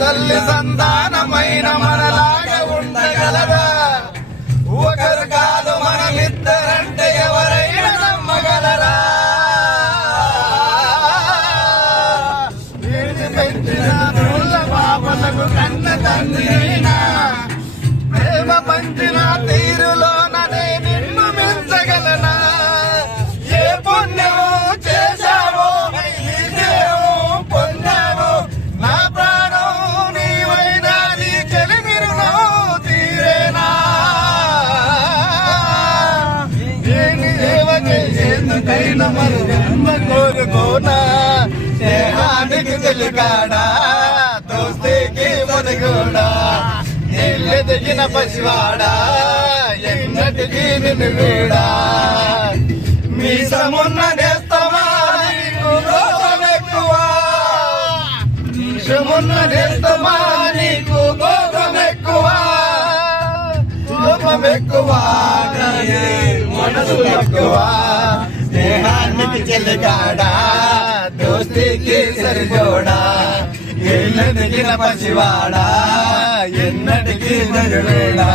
తల్లి సంతానమైన మనలాగా ఉండగలరా? ఒకరు కాదు మనమిద్దరంటే ఎవరైనా నమ్మగలరా? పెంచిన ముళ్ళ పాపలకు కన్న తండ్రి అయినా ప్రేమ పంచిన తీరులోననే నిన్ను మించగలనా? ఏ పుణ్యము చేశావో నీకేమో పొందావో, నా ప్రాణం నీవైనా నీ చెలిమిరునో తీరేనా? నేను సేవ చేసేందుకైనా మరి జన్మ కోరుకోనా? స్నేహానికి తెలుగాడా, దోస్తీకి మొదగోడా, ఎదిగిన పసివాడా ఎన్నటికీ నిన్ను కూడా. మీసమున్న నేస్తమా నీకు కోపం ఎక్కువ, మీసమున్న నేస్తమా నీకు కోపం ఎక్కువ, కోపం ఎక్కువ మనసు ఎక్కువ. స్నేహానికి చెల్లిగాడా, దోస్తీకి సరిజోడా, ఎన్నటికిన పసివాడా ఎన్నటికీ నరుడా.